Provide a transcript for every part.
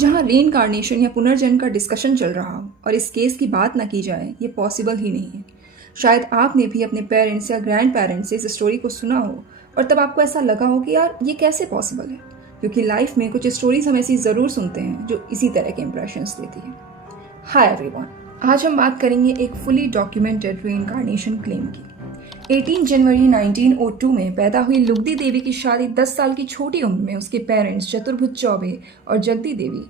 जहाँ रीइंकार्नेशन या पुनर्जन्म का डिस्कशन चल रहा हो और इस केस की बात ना की जाए, ये पॉसिबल ही नहीं है। शायद आपने भी अपने पेरेंट्स या ग्रैंड पेरेंट्स से इस स्टोरी को सुना हो और तब आपको ऐसा लगा हो कि यार ये कैसे पॉसिबल है, क्योंकि लाइफ में कुछ स्टोरीज हम ऐसी ज़रूर सुनते हैं जो इसी तरह के इंप्रेशंस देती है। हाय एवरीवन, आज हम बात करेंगे एक फुली डॉक्यूमेंटेड रीइंकार्नेशन क्लेम की। 18 जनवरी 1902 में पैदा हुई लुगदी देवी की शादी 10 साल की छोटी उम्र में उसके पेरेंट्स चतुर्भुज चौबे और जगदी देवी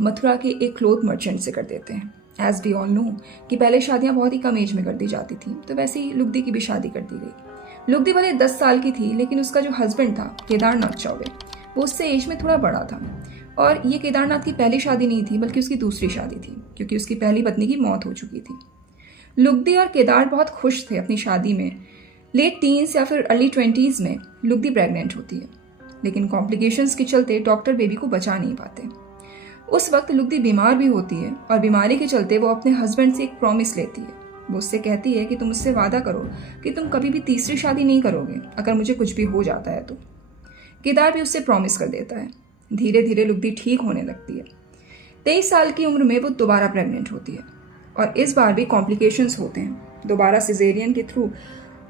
मथुरा के एक क्लोथ मर्चेंट से कर देते हैं। एज वी ऑल नो कि पहले शादियां बहुत ही कम एज में कर दी जाती थी, तो वैसे ही लुगदी की भी शादी कर दी गई। लुगदी भले 10 साल की थी, लेकिन उसका जो हस्बैंड था केदारनाथ चौबे, वो उससे एज में थोड़ा बड़ा था। और ये केदारनाथ की पहली शादी नहीं थी, बल्कि उसकी दूसरी शादी थी, क्योंकि उसकी पहली पत्नी की मौत हो चुकी थी। लुगदी और केदार बहुत खुश थे अपनी शादी में। लेट टीन्स या फिर अर्ली 20s में लुगदी प्रेग्नेंट होती है, लेकिन कॉम्प्लिकेशंस के चलते डॉक्टर बेबी को बचा नहीं पाते। उस वक्त लुगदी बीमार भी होती है और बीमारी के चलते वो अपने हस्बैंड से एक प्रॉमिस लेती है। वो उससे कहती है कि तुम मुझसे वादा करो कि तुम कभी भी तीसरी शादी नहीं करोगे अगर मुझे कुछ भी हो जाता है तो। केदार भी उससे प्रॉमिस कर देता है। धीरे धीरे लुगदी ठीक होने लगती है। 23 साल की उम्र में वो दोबारा प्रेग्नेंट होती है और इस बार भी कॉम्प्लिकेशंस होते हैं। दोबारा सिजेरियन के थ्रू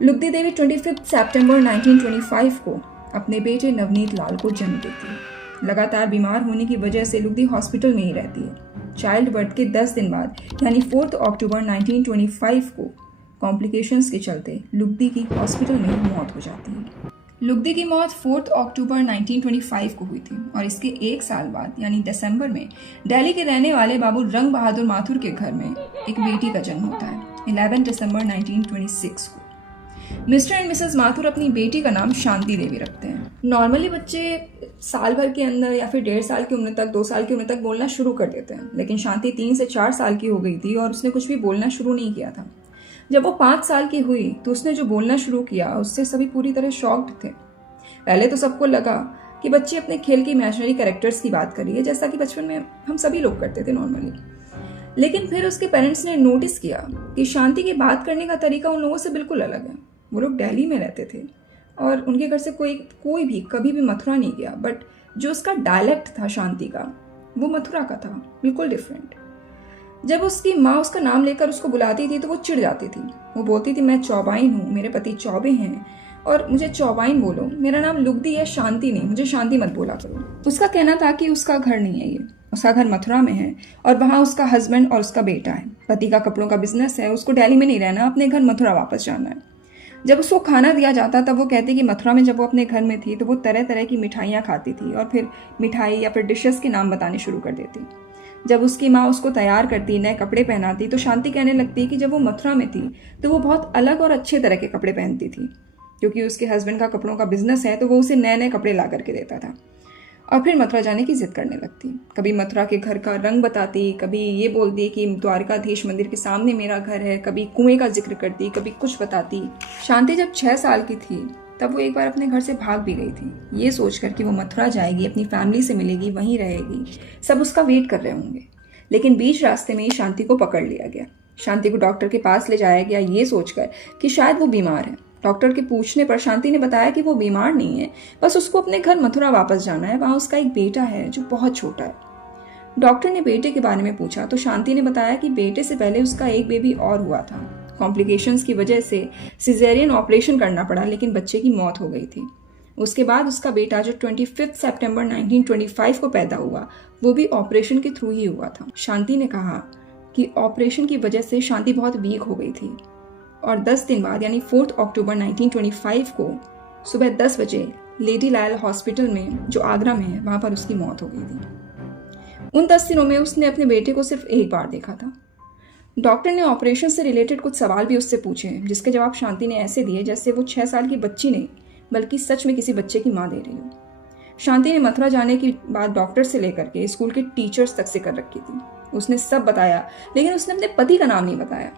लुगदी देवी 25 सितंबर 1925 को अपने बेटे नवनीत लाल को जन्म देती है। लगातार बीमार होने की वजह से लुगदी हॉस्पिटल में ही रहती है। चाइल्ड बर्थ के 10 दिन बाद यानी 4 अक्टूबर 1925 को कॉम्प्लिकेशंस के चलते लुगदी की हॉस्पिटल में मौत हो जाती है। लुगदी की मौत 4 अक्टूबर 1925 को हुई थी और इसके एक साल बाद यानी दिसंबर में दिल्ली के रहने वाले बाबू रंग बहादुर माथुर के घर में एक बेटी का जन्म होता है 11 दिसंबर 1926 को। मिस्टर एंड मिसेस माथुर अपनी बेटी का नाम शांति देवी रखते हैं। नॉर्मली बच्चे साल भर के अंदर या फिर 1.5 साल की उम्र तक, 2 साल की उम्र तक बोलना शुरू कर देते हैं, लेकिन शांति 3 से 4 साल की हो गई थी और उसने कुछ भी बोलना शुरू नहीं किया था। जब वो 5 साल की हुई तो उसने जो बोलना शुरू किया उससे सभी पूरी तरह शॉक्ड थे। पहले तो सबको लगा कि बच्ची अपने खेल के इमेजिनरी कैरेक्टर्स की बात कर रही है, जैसा कि बचपन में हम सभी लोग करते थे नॉर्मली। लेकिन फिर उसके पेरेंट्स ने नोटिस किया कि शांति की बात करने का तरीका उन लोगों से बिल्कुल अलग है। वो लोग दिल्ली में रहते थे और उनके घर से कोई भी कभी भी मथुरा नहीं गया, बट जो उसका डायलेक्ट था शांति का, वो मथुरा का था, बिल्कुल डिफरेंट। जब उसकी माँ उसका नाम लेकर उसको बुलाती थी तो वो चिढ़ जाती थी। वो बोलती थी, मैं चौबाइन हूँ, मेरे पति चौबे हैं और मुझे चौबाइन बोलो, मेरा नाम लुगदी है, शांति नहीं, मुझे शांति मत बोला करो। उसका कहना था कि उसका घर नहीं है, ये उसका घर मथुरा में है और वहाँ उसका हस्बैंड और उसका बेटा है। पति का कपड़ों का बिजनेस है, उसको दिल्ली में नहीं रहना, अपने घर मथुरा वापस जाना है। जब उसको खाना दिया जाता तब वो कहती कि मथुरा में जब वो अपने घर में थी तो वो तरह तरह की मिठाइयाँ खाती थी और फिर मिठाई या फिर डिशेस के नाम बताने शुरू कर देती। जब उसकी माँ उसको तैयार करती, नए कपड़े पहनाती, तो शांति कहने लगती कि जब वो मथुरा में थी तो वो बहुत अलग और अच्छे तरह के कपड़े पहनती थी, क्योंकि उसके हस्बैंड का कपड़ों का बिजनेस है तो वो उसे नए नए कपड़े ला करके देता था। और फिर मथुरा जाने की जिद करने लगती। कभी मथुरा के घर का रंग बताती, कभी ये बोलती कि द्वारकाधीश मंदिर के सामने मेरा घर है, कभी कुएं का जिक्र करती, कभी कुछ बताती। शांति जब 6 साल की थी तब वो एक बार अपने घर से भाग भी गई थी, ये सोचकर कि वो मथुरा जाएगी, अपनी फैमिली से मिलेगी, वहीं रहेगी, सब उसका वेट कर रहे होंगे। लेकिन बीच रास्ते में ही शांति को पकड़ लिया गया। शांति को डॉक्टर के पास ले जाया गया, ये सोचकर कि शायद वो बीमार है। डॉक्टर के पूछने पर शांति ने बताया कि वो बीमार नहीं है, बस उसको अपने घर मथुरा वापस जाना है, वहाँ उसका एक बेटा है जो बहुत छोटा है। डॉक्टर ने बेटे के बारे में पूछा तो शांति ने बताया कि बेटे से पहले उसका एक बेबी और हुआ था। कॉम्प्लिकेशंस की वजह से सिजेरियन ऑपरेशन करना पड़ा, लेकिन बच्चे की मौत हो गई थी। उसके बाद उसका बेटा जो 25 सितंबर 1925 को पैदा हुआ, वो भी ऑपरेशन के थ्रू ही हुआ था। शांति ने कहा कि ऑपरेशन की वजह से शांति बहुत वीक हो गई थी और 10 दिन बाद यानी 4 अक्टूबर 1925 को सुबह 10 बजे लेडी लायल हॉस्पिटल में, जो आगरा में है, वहाँ पर उसकी मौत हो गई थी। उन 10 दिनों में उसने अपने बेटे को सिर्फ एक बार देखा था। डॉक्टर ने ऑपरेशन से रिलेटेड कुछ सवाल भी उससे पूछे, जिसके जवाब शांति ने ऐसे दिए जैसे वो 6 साल की बच्ची नहीं, बल्कि सच में किसी बच्चे की माँ दे रही हो। शांति ने मथुरा जाने की बात डॉक्टर से लेकर के स्कूल के टीचर्स तक से कर रखी थी। उसने सब बताया, लेकिन उसने अपने पति का नाम नहीं बताया।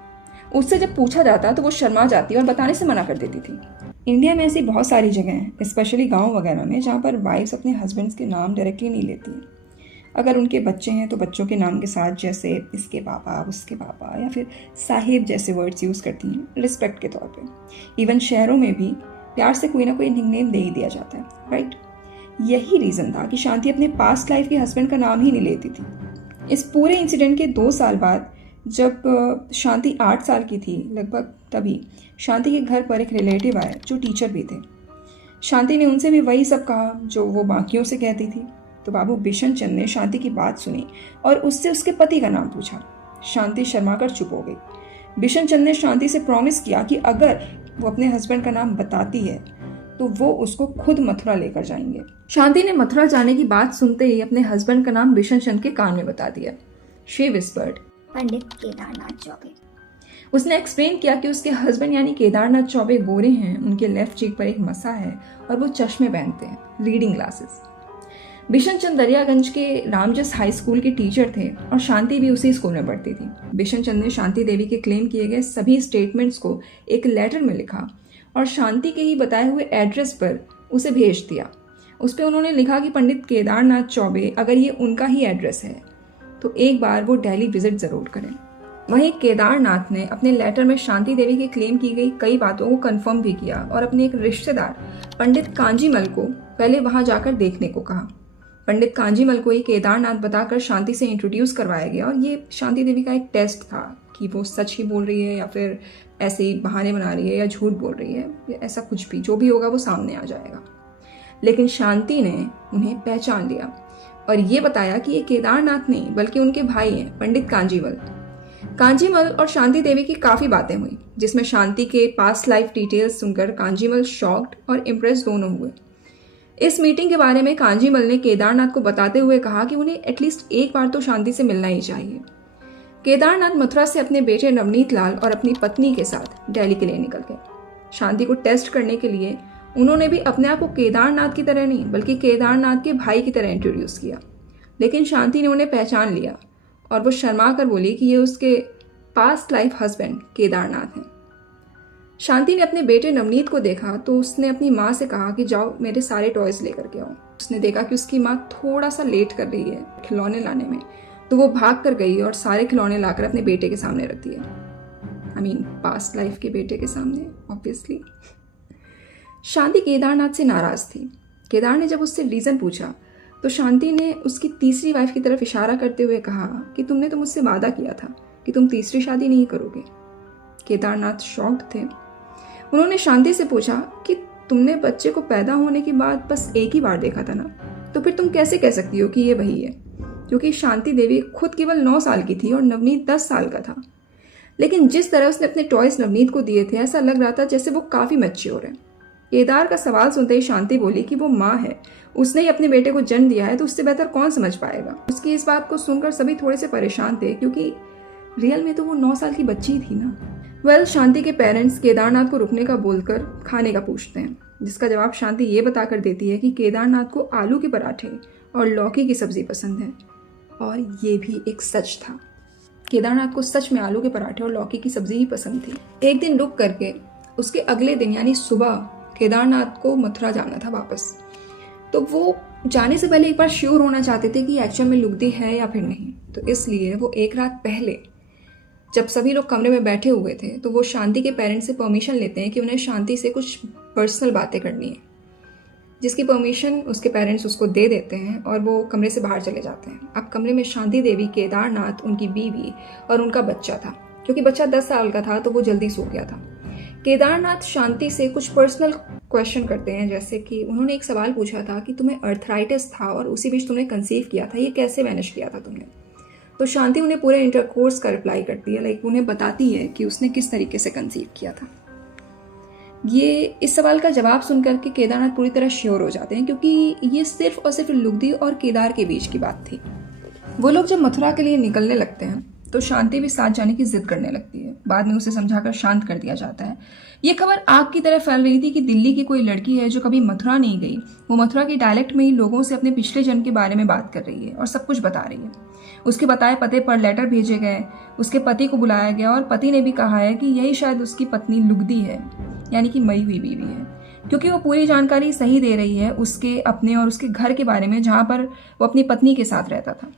उससे जब पूछा जाता तो वो शर्मा जाती और बताने से मना कर देती थी। इंडिया में ऐसी बहुत सारी जगह हैं, स्पेशली गांव वगैरह में, जहाँ पर वाइफ्स अपने हस्बैंड्स के नाम डायरेक्टली नहीं लेती। अगर उनके बच्चे हैं तो बच्चों के नाम के साथ जैसे इसके पापा, उसके पापा या फिर साहिब जैसे वर्ड्स यूज़ करती हैं रिस्पेक्ट के तौर पे। इवन शहरों में भी प्यार से कोई ना कोई निकनेम दे ही दिया जाता है, राइट। यही रीज़न था कि शांति अपने पास्ट लाइफ के हस्बैंड का नाम ही नहीं लेती थी। इस पूरे इंसिडेंट के 2 साल बाद जब शांति 8 साल की थी लगभग, तभी शांति के घर पर एक रिलेटिव आए जो टीचर भी थे। शांति ने उनसे भी वही सब कहा जो वो बाकियों से कहती थी। तो बाबू बिशन चंद ने शांति की बात सुनी और उससे उसके पति का नाम पूछा। शांति शर्मा कर चुप हो गई। बिशन चंद ने शांति से प्रॉमिस किया कि अगर वो अपने हस्बैंड का नाम बताती है तो वो उसको खुद मथुरा लेकर जाएंगे। शांति ने मथुरा जाने की बात सुनते ही अपने हस्बैंड का नाम बिशन चंद के कान में बता दिया। शी विस्पर्ड, पंडित केदारनाथ चौबे। उसने एक्सप्लेन किया कि उसके हस्बैंड यानी केदारनाथ चौबे गोरे हैं, उनके लेफ्ट चीक पर एक मसा है और वो चश्मे पहनते हैं, रीडिंग ग्लासेस। बिशन चंद दरियागंज के रामजस हाई स्कूल के टीचर थे और शांति भी उसी स्कूल में पढ़ती थी। बिशन चंद ने शांति देवी के क्लेम किए गए सभी स्टेटमेंट्स को एक लेटर में लिखा और शांति के ही बताए हुए एड्रेस पर उसे भेज दिया। उस पर उन्होंने लिखा कि पंडित केदारनाथ चौबे अगर ये उनका ही एड्रेस है तो एक बार वो दिल्ली विजिट जरूर करें। वहीं केदारनाथ ने अपने लेटर में शांति देवी के क्लेम की गई कई बातों को कंफर्म भी किया और अपने एक रिश्तेदार पंडित कांजीमल को पहले वहां जाकर देखने को कहा। पंडित कांजीमल को ये केदारनाथ बताकर शांति से इंट्रोड्यूस करवाया गया और ये शांति देवी का एक टेस्ट था कि वो सच ही बोल रही है या फिर ऐसे ही बहाने बना रही है या झूठ बोल रही है, या ऐसा कुछ भी जो भी होगा वो सामने आ जाएगा। लेकिन शांति ने उन्हें पहचान लिया और ये बताया कि ये केदारनाथ नहीं बल्कि उनके भाई हैं पंडित कांजीमल और शांति देवी की काफी बातें हुई जिसमें शांति के पास्ट लाइफ डिटेल्स सुनकर कांजीमल शॉक्ड और इम्प्रेस दोनों हुए। इस मीटिंग के बारे में कांजीमल ने केदारनाथ को बताते हुए कहा कि उन्हें एटलीस्ट एक बार तो शांति से मिलना ही चाहिए। केदारनाथ मथुरा से अपने बेटे नवनीत लाल और अपनी पत्नी के साथ दिल्ली के लिए निकल गए। शांति को टेस्ट करने के लिए उन्होंने भी अपने आप को केदारनाथ की तरह नहीं बल्कि केदारनाथ के भाई की तरह इंट्रोड्यूस किया, लेकिन शांति ने उन्हें पहचान लिया और वो शर्मा कर बोली कि ये उसके पास्ट लाइफ हस्बैंड केदारनाथ हैं। शांति ने अपने बेटे नवनीत को देखा तो उसने अपनी माँ से कहा कि जाओ मेरे सारे टॉयज लेकर के आओ। उसने देखा कि उसकी माँ थोड़ा सा लेट कर रही है खिलौने लाने में, तो वो भाग कर गई और सारे खिलौने लाकर अपने बेटे के सामने रख दिए। पास्ट लाइफ के बेटे के सामने ऑब्वियसली। शांति केदारनाथ से नाराज थी। केदार ने जब उससे रीजन पूछा तो शांति ने उसकी तीसरी वाइफ की तरफ इशारा करते हुए कहा कि तुमने तो मुझसे वादा किया था कि तुम तीसरी शादी नहीं करोगे। केदारनाथ शॉक्ड थे। उन्होंने शांति से पूछा कि तुमने बच्चे को पैदा होने के बाद बस एक ही बार देखा था ना, तो फिर तुम कैसे कह सकती हो कि ये वही है? क्योंकि शांति देवी खुद केवल 9 साल की थी और नवनीत 10 साल का था। लेकिन जिस तरह उसने अपने टॉयज नवनीत को दिए थे ऐसा लग रहा था जैसे वो काफी मैच्योर है। केदार का सवाल सुनते ही शांति बोली कि वो माँ है, उसने ही अपने बेटे को जन्म दिया है तो उससे बेहतर कौन समझ पाएगा। उसकी इस बात को सुनकर सभी थोड़े से परेशान थे क्योंकि रियल में तो वो 9 साल की बच्ची थी ना। शांति के पेरेंट्स केदारनाथ को रुकने का बोलकर खाने का पूछते हैं, जिसका जवाब शांति ये बताकर देती है कि केदारनाथ को आलू के पराठे और लौकी की सब्जी पसंद है। और ये भी एक सच था। केदारनाथ को सच में आलू के पराठे और लौकी की सब्जी ही पसंद थी। एक दिन रुक करके उसके अगले दिन यानी सुबह केदारनाथ को मथुरा जाना था वापस। तो वो जाने से पहले एक बार श्योर होना चाहते थे कि एक्चुअल में लुगदी है या फिर नहीं। तो इसलिए वो एक रात पहले जब सभी लोग कमरे में बैठे हुए थे तो वो शांति के पेरेंट्स से परमिशन लेते हैं कि उन्हें शांति से कुछ पर्सनल बातें करनी है, जिसकी परमिशन उसके पेरेंट्स उसको दे देते हैं और वो कमरे से बाहर चले जाते हैं। अब कमरे में शांति देवी, केदारनाथ, उनकी बीवी और उनका बच्चा था। क्योंकि बच्चा 10 साल का था तो वो जल्दी सो गया था। केदारनाथ शांति से कुछ पर्सनल क्वेश्चन करते हैं, जैसे कि उन्होंने एक सवाल पूछा था कि तुम्हें अर्थराइटिस था और उसी बीच तुमने कंसीव किया था, ये कैसे मैनेज किया था तुमने? तो शांति उन्हें पूरे इंटरकोर्स का रिप्लाई करती है, उन्हें बताती है कि उसने किस तरीके से कंसीव किया था। इस सवाल का जवाब सुनकर के केदारनाथ पूरी तरह श्योर हो जाते हैं क्योंकि ये सिर्फ और सिर्फ लुगदी और केदार के बीच की बात थी। वो लोग जब मथुरा के लिए निकलने लगते हैं तो शांति भी साथ जाने की जिद करने लगती है। बाद में उसे समझाकर शांत कर दिया जाता है। ये खबर आग की तरह फैल रही थी कि दिल्ली की कोई लड़की है जो कभी मथुरा नहीं गई, वो मथुरा के डायलेक्ट में ही लोगों से अपने पिछले जन्म के बारे में बात कर रही है और सब कुछ बता रही है। उसके बताए पते पर लेटर भेजे गए, उसके पति को बुलाया गया और पति ने भी कहा है कि यही शायद उसकी पत्नी लुगदी है, यानी कि मरी हुई बीवी है, क्योंकि वो पूरी जानकारी सही दे रही है उसके अपने और उसके घर के बारे में जहां पर वो अपनी पत्नी के साथ रहता था।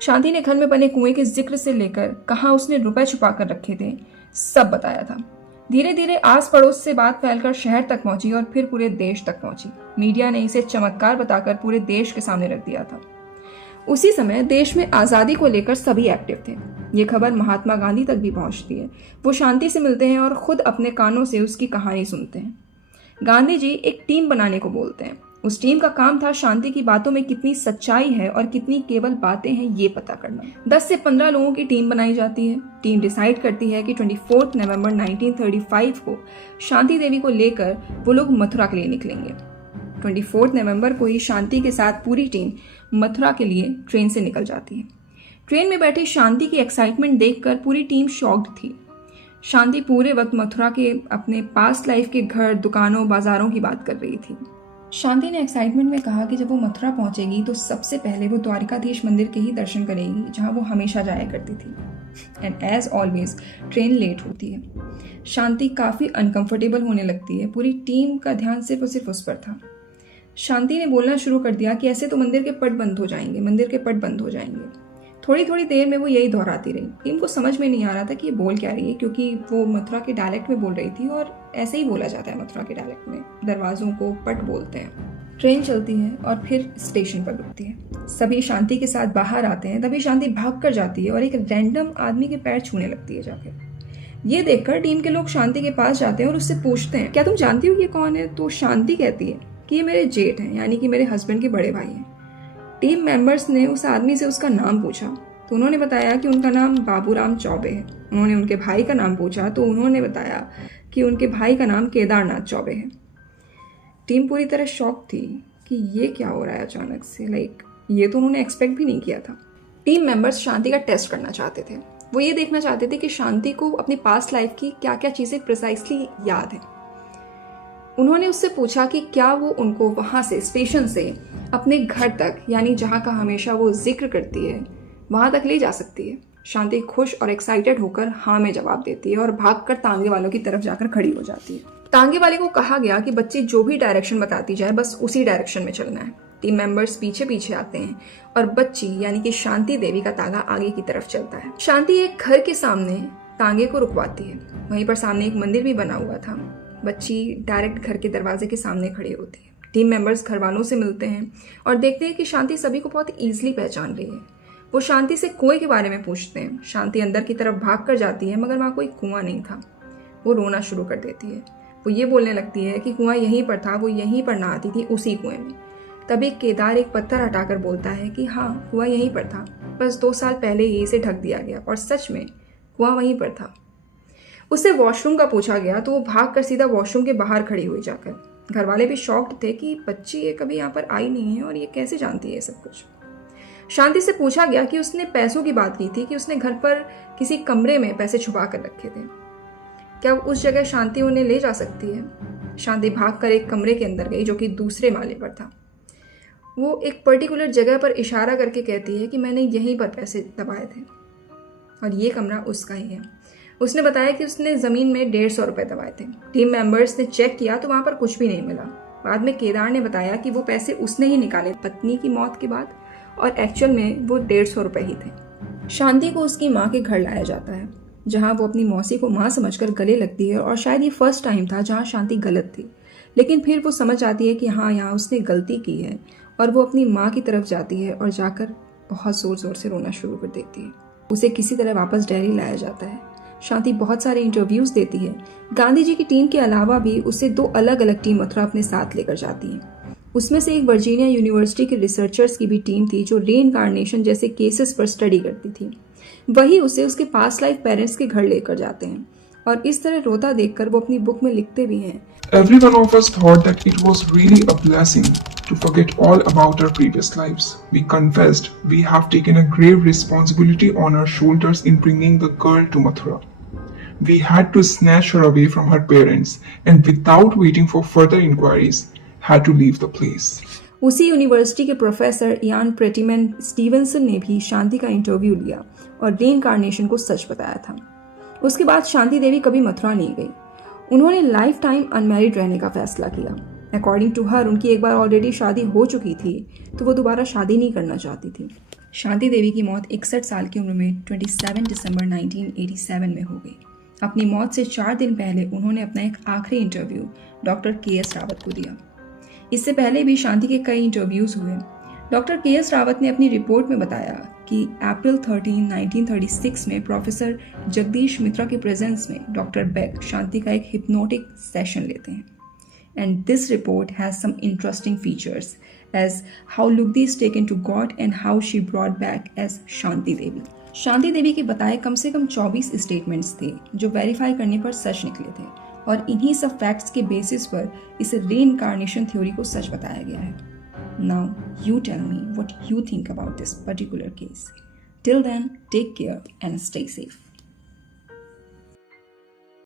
शांति ने घर में बने कुएं के जिक्र से लेकर कहाँ उसने रुपए छुपा कर रखे थे सब बताया था। धीरे धीरे आस पड़ोस से बात फैलकर शहर तक पहुंची और फिर पूरे देश तक पहुंची। मीडिया ने इसे चमत्कार बताकर पूरे देश के सामने रख दिया था। उसी समय देश में आज़ादी को लेकर सभी एक्टिव थे। ये खबर महात्मा गांधी तक भी पहुंचती है। वो शांति से मिलते हैं और खुद अपने कानों से उसकी कहानी सुनते हैं। गांधी जी एक टीम बनाने को बोलते हैं। उस टीम का काम था शांति की बातों में कितनी सच्चाई है और कितनी केवल बातें हैं ये पता करना। 10 से 15 लोगों की टीम बनाई जाती है। टीम डिसाइड करती है कि 24 नवंबर 1935 को शांति देवी को लेकर वो लोग मथुरा के लिए निकलेंगे। 24 नवंबर को ही शांति के साथ पूरी टीम मथुरा के लिए ट्रेन से निकल जाती है। ट्रेन में बैठी शांति की एक्साइटमेंट देखकर पूरी टीम शॉक्ड थी। शांति पूरे वक्त मथुरा के अपने पास्ट लाइफ के घर, दुकानों, बाजारों की बात कर रही थी। शांति ने एक्साइटमेंट में कहा कि जब वो मथुरा पहुंचेगी तो सबसे पहले वो द्वारिकाधीश मंदिर के ही दर्शन करेगी जहां वो हमेशा जाया करती थी। And as always train late होती है। शांति काफ़ी अनकंफर्टेबल होने लगती है। पूरी टीम का ध्यान सिर्फ और सिर्फ उस पर था। शांति ने बोलना शुरू कर दिया कि ऐसे तो मंदिर के पट बंद हो जाएंगे, मंदिर के पट बंद हो जाएंगे। थोड़ी थोड़ी देर में वो यही दोहराती रही। टीम को समझ में नहीं आ रहा था कि ये बोल क्या रही है, क्योंकि वो मथुरा के डायलेक्ट में बोल रही थी और ऐसे ही बोला जाता है मथुरा के डायलेक्ट में। दरवाजों को पट बोलते हैं। ट्रेन चलती है और फिर स्टेशन पर रुकती है। सभी शांति के साथ बाहर आते हैं। तभी शांति भाग कर जाती है और एक रैंडम आदमी के पैर छूने लगती है जाकर। ये देखकर टीम के लोग शांति के पास जाते हैं और उससे पूछते हैं, क्या तुम जानती हो ये कौन है? तो शांति कहती है कि ये मेरे जेठ हैं, यानी कि मेरे हस्बैंड के बड़े भाई हैं। टीम मेंबर्स ने उस आदमी से उसका नाम पूछा तो उन्होंने बताया कि उनका नाम बाबूराम चौबे है। उन्होंने उनके भाई का नाम पूछा तो उन्होंने बताया कि उनके भाई का नाम केदारनाथ चौबे है। टीम पूरी तरह शॉक थी कि ये क्या हो रहा है अचानक से। ये तो उन्होंने एक्सपेक्ट भी नहीं किया था। टीम मेंबर्स शांति का टेस्ट करना चाहते थे। वो ये देखना चाहते थे कि शांति को अपनी पास्ट लाइफ की क्या क्या चीज़ें प्रिसाइसली याद है। उन्होंने उससे पूछा कि क्या वो उनको वहाँ से स्टेशन से अपने घर तक, यानी जहाँ का हमेशा वो जिक्र करती है, वहाँ तक ले जा सकती है। शांति खुश और एक्साइटेड होकर हाँ में जवाब देती है और भागकर तांगे वालों की तरफ जाकर खड़ी हो जाती है। तांगे वाले को कहा गया कि बच्चे जो भी डायरेक्शन बताती जाए बस उसी डायरेक्शन में चलना है। टीम मेंबर्स पीछे पीछे आते हैं और बच्ची यानी कि शांति देवी का तांगा आगे की तरफ चलता है। शांति एक घर के सामने तांगे को रुकवाती है। वहीं पर सामने एक मंदिर भी बना हुआ था। बच्ची डायरेक्ट घर के दरवाजे के सामने खड़ी होती है। टीम मेंबर्स घर वालों से मिलते हैं और देखते हैं कि शांति सभी को बहुत ईजिली पहचान रही है। वो शांति से कुएं के बारे में पूछते हैं। शांति अंदर की तरफ भाग कर जाती है मगर वहाँ कोई कुआं नहीं था। वो रोना शुरू कर देती है। वो ये बोलने लगती है कि कुआं यहीं पर था, वो यहीं पर नहाती थी उसी कुएं में। तभी केदार एक पत्थर हटाकर बोलता है कि हाँ, कुआं यहीं पर था, बस 2 साल पहले ही इसे ढक दिया गया। और सच में कुआं वहीं पर था। उससे वॉशरूम का पूछा गया तो वो भाग कर सीधा वॉशरूम के बाहर खड़ी हुई जाकर। घर वाले भी शॉक्ड थे कि बच्ची ये कभी यहाँ पर आई नहीं है और ये कैसे जानती है सब कुछ। शांति से पूछा गया कि उसने पैसों की बात की थी कि उसने घर पर किसी कमरे में पैसे छुपा कर रखे थे। क्या उस जगह शांति उन्हें ले जा सकती है? शांति भागकर एक कमरे के अंदर गई जो कि दूसरे माले पर था। वो एक पर्टिकुलर जगह पर इशारा करके कहती है कि मैंने यहीं पर पैसे दबाए थे और ये कमरा उसका ही है। उसने बताया कि उसने ज़मीन में 150 रुपये दबाए थे। टीम मेंबर्स ने चेक किया तो वहाँ पर कुछ भी नहीं मिला। बाद में केदार ने बताया कि वो पैसे उसने ही निकाले पत्नी की मौत के बाद और एक्चुअल में वो 150 रुपये ही थे। शांति को उसकी माँ के घर लाया जाता है जहाँ वो अपनी मौसी को माँ समझकर गले लगती है और शायद ये फर्स्ट टाइम था जहाँ शांति गलत थी। लेकिन फिर वो समझ जाती है कि हाँ, यहाँ उसने गलती की है और वो अपनी माँ की तरफ जाती है और जाकर बहुत ज़ोर ज़ोर से रोना शुरू कर देती है। उसे किसी तरह वापस दिल्ली लाया जाता है। शांति बहुत सारे इंटरव्यूज़ देती है। गांधी जी की टीम के अलावा भी उसे 2 अलग अलग टीम मथुरा अपने साथ लेकर जाती है। उसमें से एक वर्जीनिया यूनिवर्सिटी के रिसर्चर्स की भी टीम थी जो रीइंकार्नेशन जैसे केसेस पर स्टडी करती थी। वही उसे उसके पास्ट लाइफ पेरेंट्स के घर लेकर जाते हैं और इस तरह रोता देखकर वो अपनी बुक में लिखते भी हैं। Every one of us thought that it was really a blessing to forget all about our previous lives. We confessed we have taken a grave responsibility on our shoulders in bringing the girl to Mathura. We had to snatch her away from her parents and without waiting for further inquiries, had to leave the place. उसी university के professor Ian प्रेटीमैन Stevenson ने भी शांति का interview लिया और reincarnation को सच बताया था। उसके बाद शांति देवी कभी मथुरा नहीं गई। उन्होंने लाइफ टाइम अनमैरिड रहने का फैसला किया। अकॉर्डिंग टू हर उनकी एक बार ऑलरेडी शादी हो चुकी थी तो वो दोबारा शादी नहीं करना चाहती थी। शांति देवी की मौत 61 साल की उम्र में 27 दिसंबर 1987 में हो गई। अपनी मौत से 4 दिन पहले उन्होंने अपना एक आखिरी इंटरव्यू डॉक्टर के.एस. रावत को दिया। इससे पहले भी शांति के कई इंटरव्यूज हुए। Doctor KS. रावत ने अपनी रिपोर्ट में बताया कि अप्रैल 13, 1936 में प्रोफेसर जगदीश मित्रा के प्रेजेंस में डॉक्टर बेक शांति का एक हिप्नोटिक सेशन लेते हैं। And this report has some interesting features as how Lugdi is taken to God and how she brought back as Shanti Devi. Shanti Devi के बताए कम से कम 24 स्टेटमेंट्स थे जो वेरीफाई करने पर सच निकले थे और इन्हीं सब फैक्ट्स के बेसिस पर इस रीइंकार्नेशन थ्योरी को सच बताया गया है। Now you tell me what you think about this particular case. Till then, take care and stay safe.